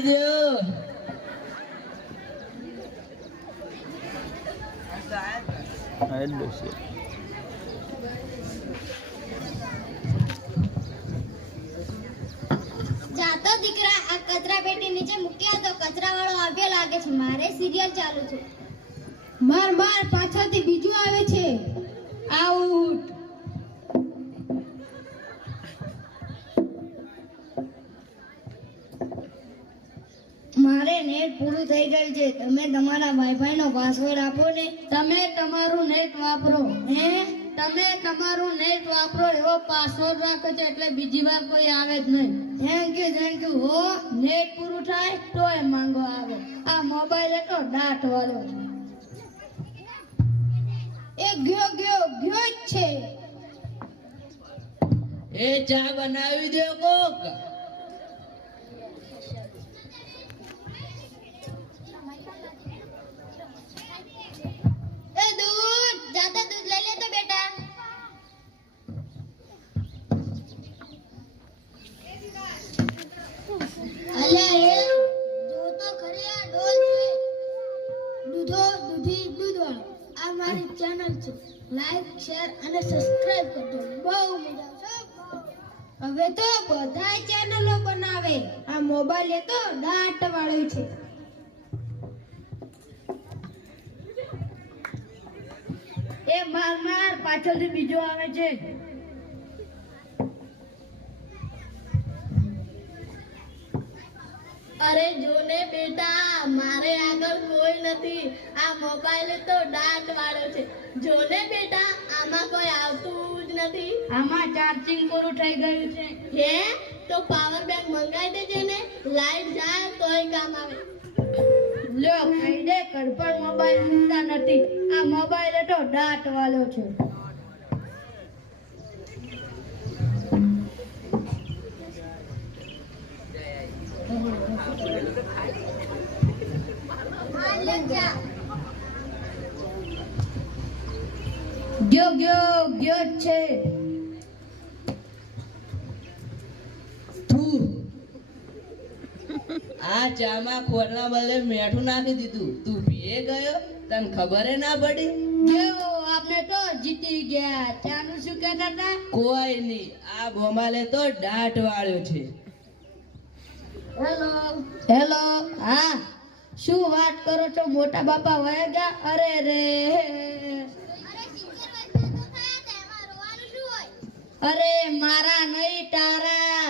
બનાવી દો. જાતો દીકરા આ કચરા પેટી નીચે મૂક્યા તો કચરા વાળો આવ્યો લાગે છે. મારે સિરિયલ ચાલુ છે. માર માર પાછળથી બીજું આવે છે. આઉટ. મારે નેટ પૂરું થઈ ગયું છે. તમે તમારા વાઈફાઈ નો પાસવર્ડ આપો ને. તમે તમારું નેટ વાપરો. હે તમે તમારું નેટ વાપરો એવો પાસવર્ડ રાખો છો એટલે બીજી વાર કોઈ આવે જ નહીં. થેન્ક યુ હો. નેટ પૂરું થાય તોય માંગો આવે. આ મોબાઈલ એટલો દાટ વાળો છે. એ ગયો જ છે. એ ચા બનાવી દો કોક. એ દૂધ જાતા દૂધ લઈ લે તો બેટા. અલ્યા એ જો તો ખરી આ ડોલ છે. દૂધવાળો. આ મારી ચેનલ છે. લાઈક શેર અને સબસ્ક્રાઇબ કરજો. બહુ મજા આવશે. હવે તો બધા ચેનલો બનાવે. આ મોબાઈલ એ તો દાટ વાળો છે. એ માર માર પાછળથી બીજો આવે છે. અરે જોને બેટા મારે આગળ કોઈ નથી. આ મોબાઈલ તો દાટ વાળો છે. જોને બેટા આમાં કોઈ આવતું જ નથી. આમાં ચાર્જિંગ પૂરું થઈ ગયું છે. હે તો પાવર બેંક મંગાવી દેજે ને. લાઈટ જાય તોય કામ આવે. લ્યો ખાઈ દે પણ મોબાઈલ મૂકતા નથી. આ મોબાઈલ તો દાટ વાળો છે. ગયો જ છે. આ ચામાં ખોરના બદલે મીઠું નાખી દીધું. તું પીએ ગયો તને ખબર ના પડી. ગયો આપણે તો જીતી ગયા. ચાનું શું કહેતા હતા? કોઈ નહીં. આ બોમાલે તો દાટ વાળ્યો છે. હેલો. હા શું વાત કરો છો? મોટા બાપા વયા ગયા? અરે રે. અરે મારા નહીં તારા.